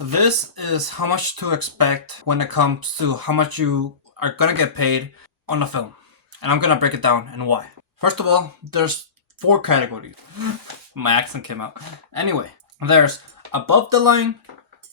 This is how much to expect when it comes to how much you are gonna get paid on a film. And I'm gonna break it down and why. First of all, there's four categories. My accent came out. Anyway, there's above the line,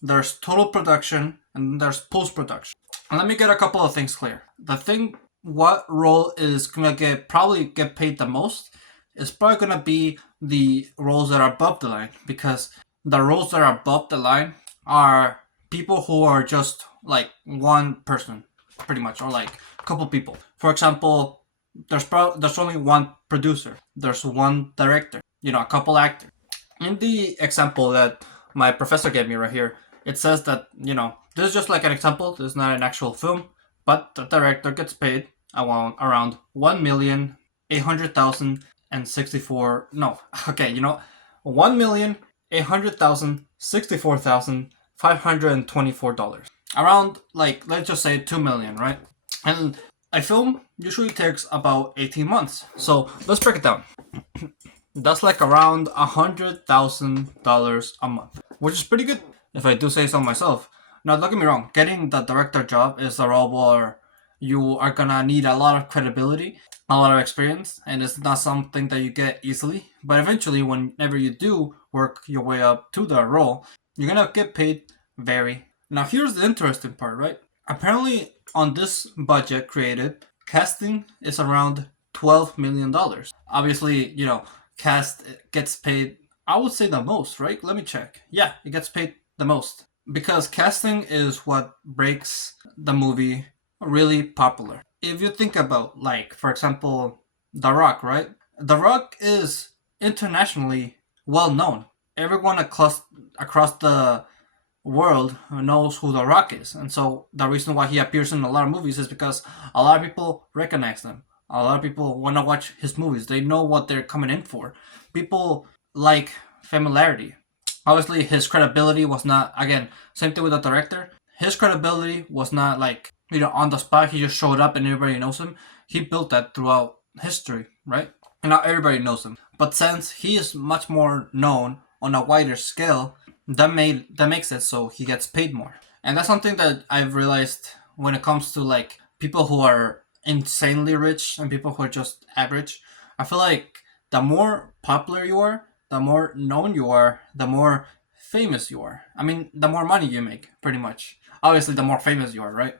there's total production, and there's post production. And let me get a couple of things clear. The thing, what role is gonna probably get paid the most is probably gonna be the roles that are above the line, because the roles that are above the line are people who are just like one person, pretty much, or like a couple people. For example, there's only one producer, there's one director, a couple actors. In the example that my professor gave me right here, it says that this is just like an example. This is not an actual film, but the director gets paid around 1,800,064. No, okay, 1,800,064,524 dollars. Around, like, let's just say 2 million, right? And a film usually takes about 18 months. So let's break it down. That's like around $100,000 a month, which is pretty good if I do say so myself. Now, don't get me wrong, getting the director job is a role where you are gonna need a lot of credibility, a lot of experience, and it's not something that you get easily. But eventually, whenever you do work your way up to the role, you're gonna get paid very. Now, here's the interesting part, right? Apparently, on this budget created, casting is around $12 million. Obviously, cast gets paid, I would say, the most, right? Let me check. Yeah, it gets paid the most because casting is what breaks the movie really popular. If you think about, like, for example, The Rock, right? The Rock is internationally well known. Everyone across the world knows who The Rock is. And so the reason why he appears in a lot of movies is because a lot of people recognize them. A lot of people want to watch his movies. They know what they're coming in for. People like familiarity. Obviously, his credibility was not, again, same thing with the director. His credibility was not like, on the spot, he just showed up and everybody knows him. He built that throughout history, right? And now everybody knows him. But since he is much more known on a wider scale, that makes it so he gets paid more. And that's something that I've realized when it comes to, like, people who are insanely rich and people who are just average. I feel like the more popular you are, the more known you are, the more famous you are. I mean, the more money you make, pretty much. Obviously, the more famous you are, right?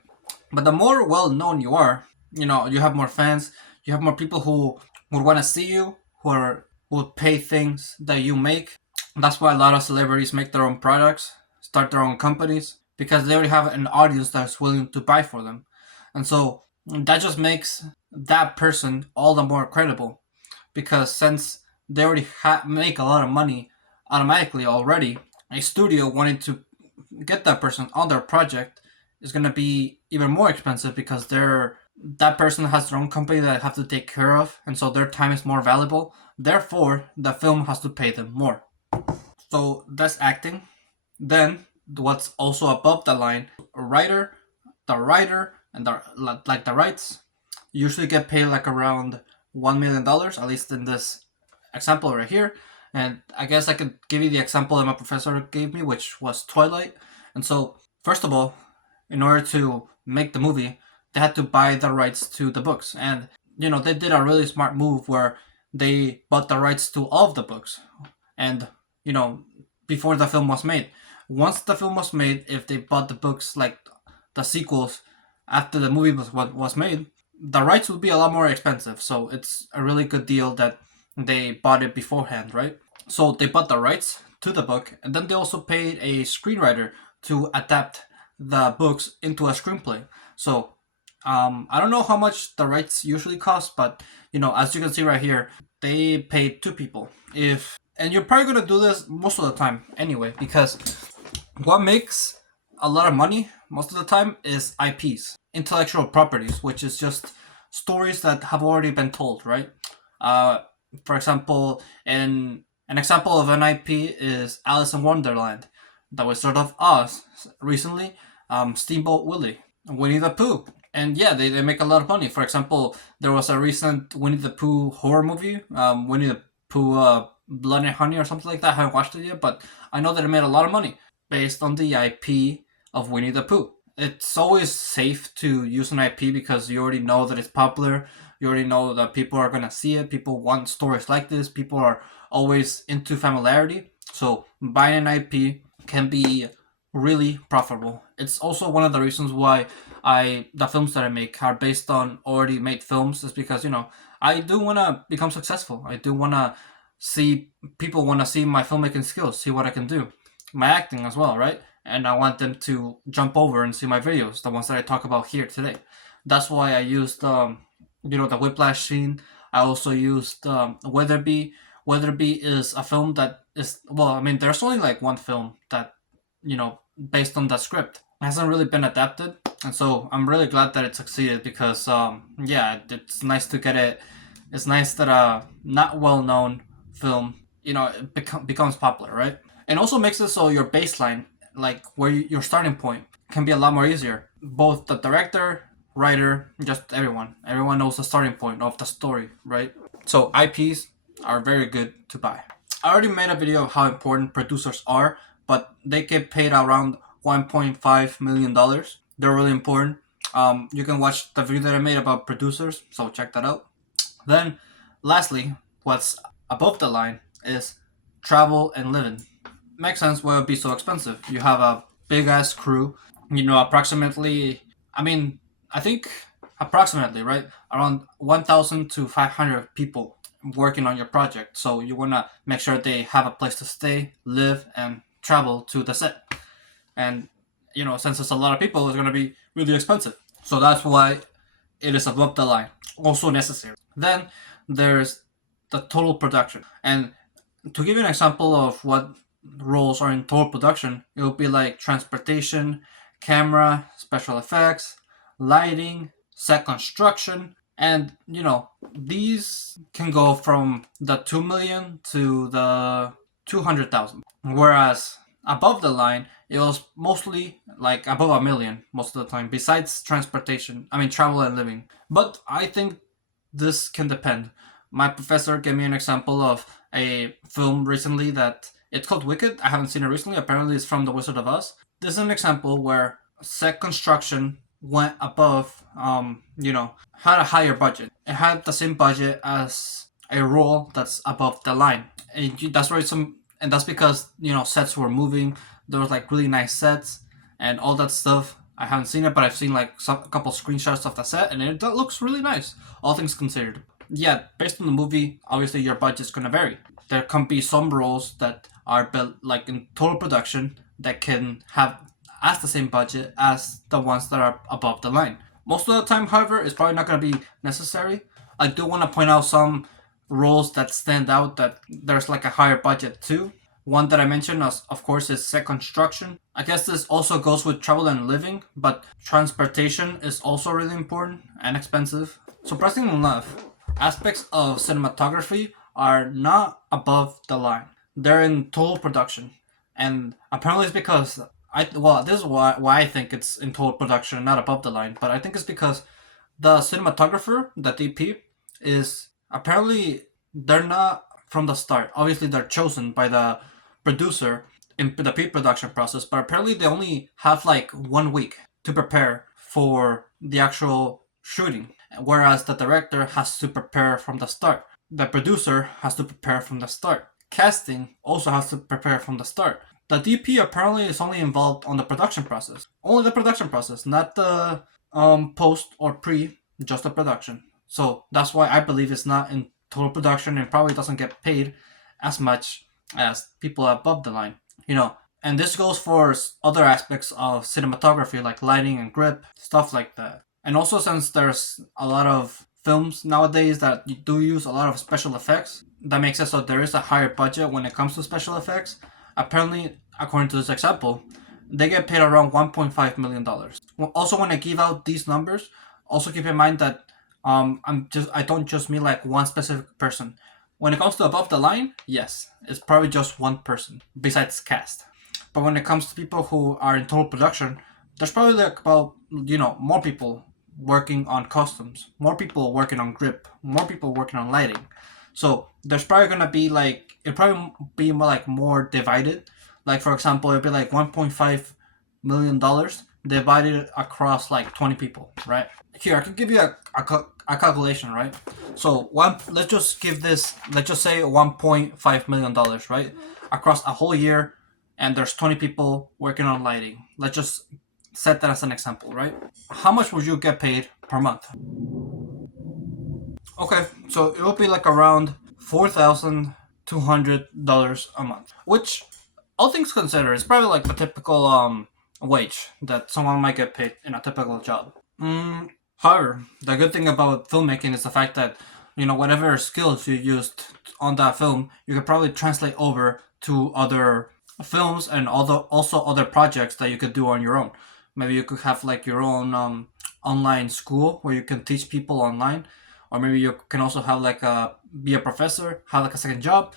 But the more well known you are, you have more fans, you have more people who would want to see you, who would pay things that you make. That's why a lot of celebrities make their own products, start their own companies, because they already have an audience that's willing to buy for them. And so that just makes that person all the more credible, because since they already make a lot of money automatically already, a studio wanting to get that person on their project is going to be even more expensive, because that person has their own company that they have to take care of, and so their time is more valuable. Therefore, the film has to pay them more. So that's acting. Then what's also above the line, the writer, and the rights usually get paid like around $1 million, at least in this example right here. And I guess I could give you the example that my professor gave me, which was Twilight. And so, first of all, in order to make the movie, they had to buy the rights to the books. And, they did a really smart move where they bought the rights to all of the books. And, before the film was made. Once the film was made, if they bought the books, like the sequels, after the movie was made, the rights would be a lot more expensive. So it's a really good deal that they bought it beforehand, right? So they bought the rights to the book, and then they also paid a screenwriter to adapt the books into a screenplay. So I don't know how much the rights usually cost, but as you can see right here, they paid two people. And you're probably gonna do this most of the time anyway, because what makes a lot of money most of the time is IPs, intellectual properties, which is just stories that have already been told, right? For example, an example of an IP is Alice in Wonderland, The Wizard of Oz, recently, Steamboat Willie, Winnie the Pooh. And yeah, they make a lot of money. For example, there was a recent Winnie the Pooh horror movie, Winnie the Pooh Blood and Honey or something like that. I haven't watched it yet, but I know that it made a lot of money. based on the IP of Winnie the Pooh. It's always safe to use an IP because you already know that it's popular. You already know that people are gonna see it. People want stories like this. People are always into familiarity. So buying an IP can be really profitable. It's also one of the reasons why the films that I make are based on already made films, is because I do want to become successful. I do want to see people want to see my filmmaking skills, see what I can do, my acting as well, right? And I want them to jump over and see my videos, the ones that I talk about here today. That's why I used the Whiplash scene. I also used Weatherby. Weatherby is a film that is, well, I mean, there's only like one film that based on the script. It hasn't really been adapted, and so I'm really glad that it succeeded because yeah, it's nice to get it. It's nice that a not well known film it becomes popular, right? And also makes it so your baseline, like where your starting point, can be a lot more easier. Both the director, writer, just everyone knows the starting point of the story, right? So IPs are very good to buy. I already made a video of how important producers are, but they get paid around $1.5 million. They're really important. You can watch the video that I made about producers, so check that out. Then, lastly, what's above the line is travel and living. Makes sense why it would be so expensive. You have a big ass crew, approximately, I mean, I think approximately, right? Around 1,000 to 500 people working on your project. So you want to make sure they have a place to stay, live, and travel to the set. And, since it's a lot of people, it's going to be really expensive. So that's why it is above the line. Also necessary. Then there's the total production. And to give you an example of what roles are in total production, it would be like transportation, camera, special effects, lighting, set construction, and these can go from the 2 million to the 200,000. Whereas above the line, it was mostly like above a million most of the time, besides transportation, I mean travel and living. But I think this can depend. My professor gave me an example of a film recently that it's called Wicked. I haven't seen it recently. Apparently, it's from The Wizard of Oz. This is an example where set construction went above, had a higher budget. It had the same budget as a role that's above the line. And that's because sets were moving. There was like really nice sets and all that stuff. I haven't seen it, but I've seen like a couple screenshots of the set, and it looks really nice, all things considered. Yeah, based on the movie, obviously your budget's gonna vary. There can be some roles that are built like in total production that can have as the same budget as the ones that are above the line. Most of the time, however, it's probably not gonna be necessary. I do want to point out some roles that stand out that there's like a higher budget too. One that I mentioned, of course, is set construction. I guess this also goes with travel and living, but transportation is also really important and expensive. Surprisingly enough, aspects of cinematography are not above the line. They're in total production. And apparently it's because, this is why I think it's in total production, not above the line, but I think it's because the cinematographer, the DP, is apparently, they're not from the start. Obviously, they're chosen by the producer in the pre-production process, but apparently they only have like 1 week to prepare for the actual shooting, whereas the director has to prepare from the start. The producer has to prepare from the start. Casting also has to prepare from the start. The DP apparently is only involved on the production process. Only the production process, not the post or pre, just the production. So that's why I believe it's not in total production and probably doesn't get paid as much as people above the line. And this goes for other aspects of cinematography like lighting and grip, stuff like that. And also, since there's a lot of films nowadays that do use a lot of special effects, that makes it so there is a higher budget when it comes to special effects. Apparently, according to this example, they get paid around $1.5 million. Also, when I give out these numbers, also keep in mind that I don't just mean like one specific person. When it comes to above the line, yes, it's probably just one person besides cast. But when it comes to people who are in total production, there's probably like about more people working on costumes, more people working on grip, more people working on lighting. So there's probably gonna be like, it probably be more divided Like for example, it'd be like $1.5 million divided across like 20 people, right? Here, I can give you a calculation, right? So let's just say $1.5 million, right? Across a whole year, and there's 20 people working on lighting. Let's just set that as an example, right? How much would you get paid per month? Okay, so it would be like around $4,200 a month, which, all things considered, is probably like a typical wage that someone might get paid in a typical job. However, the good thing about filmmaking is the fact that whatever skills you used on that film, you could probably translate over to other films and also other projects that you could do on your own. Maybe you could have like your own online school where you can teach people online, or maybe you can also have like be a professor, have like a second job,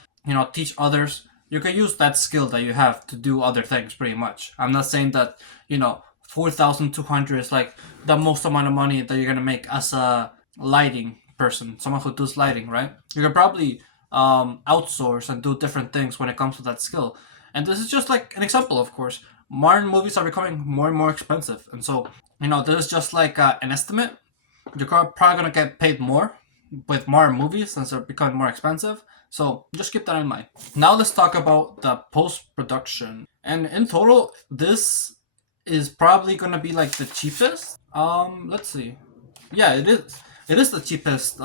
teach others. You can use that skill that you have to do other things pretty much. I'm not saying that 4,200 is like the most amount of money that you're gonna make as a lighting person, someone who does lighting, right? You can probably outsource and do different things when it comes to that skill. And this is just like an example, of course. Modern movies are becoming more and more expensive, and so this is just like an estimate. You're probably gonna get paid more with modern movies since they're becoming more expensive. So just keep that in mind. Now let's talk about the post production. And in total, this is probably gonna be like the cheapest. Let's see. Yeah, it is. It is the cheapest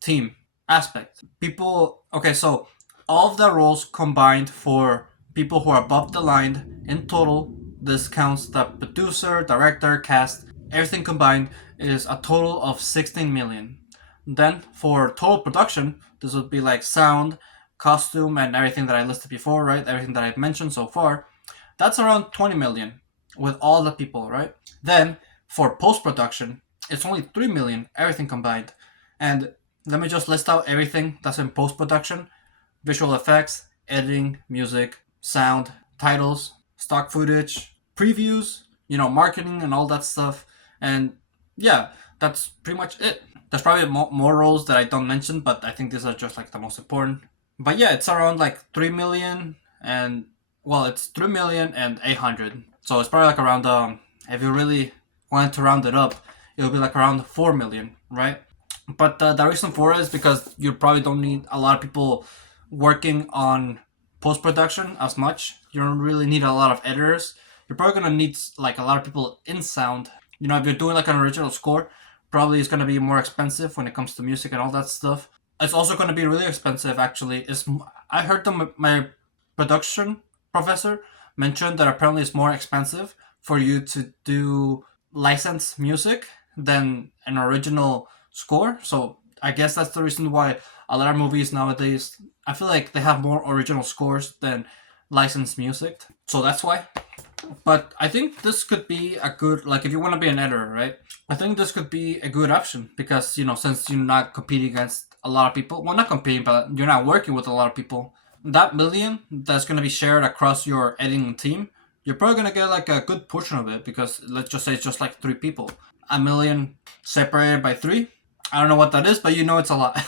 team aspect. People. Okay, so all of the roles combined for people who are above the line in total. This counts the producer, director, cast, everything combined is a total of 16 million. Then for total production, this would be like sound, costume, and everything that I listed before, right? Everything that I've mentioned so far. That's around 20 million with all the people, right? Then for post production, it's only 3 million, everything combined. And let me just list out everything that's in post production: visual effects, editing, music, sound, titles, stock footage, previews, marketing and all that stuff. And yeah, that's pretty much it. There's probably more roles that I don't mention, but I think these are just like the most important. But yeah, it's around like 3 million and, well, it's 3,800,000. So it's probably like around, if you really wanted to round it up, it would be like around 4 million, right? But the reason for it is because you probably don't need a lot of people working on post production as much. You don't really need a lot of editors. You're probably gonna need like a lot of people in sound. If you're doing like an original score, probably it's gonna be more expensive when it comes to music and all that stuff. It's also gonna be really expensive. Actually, I heard my production professor mention that apparently it's more expensive for you to do licensed music than an original score. So I guess that's the reason why a lot of movies nowadays, I feel like they have more original scores than licensed music. So that's why. But I think this could be a good, like, if you want to be an editor, right? I think this could be a good option because, since you're not competing against a lot of people, well, not competing, but you're not working with a lot of people, that million that's going to be shared across your editing team, you're probably going to get like a good portion of it because let's just say it's just like 3 people. A million separated by 3. I don't know what that is, but it's a lot.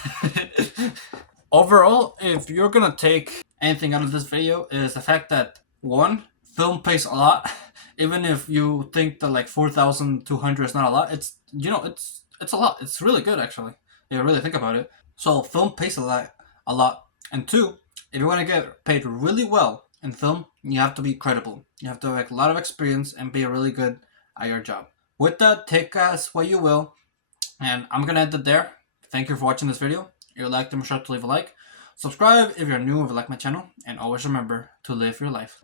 Overall, if you're going to take anything out of this video, is the fact that, one, film pays a lot. Even if you think that like 4,200 is not a lot, it's it's a lot. It's really good actually. If you really think about it. So film pays a lot. And 2, if you want to get paid really well in film, you have to be credible. You have to have like, a lot of experience and be really good at your job. With that, take as what you will, and I'm gonna end it there. Thank you for watching this video. If you liked it, make sure to leave a like. Subscribe if you're new, if you like my channel, and always remember to live your life.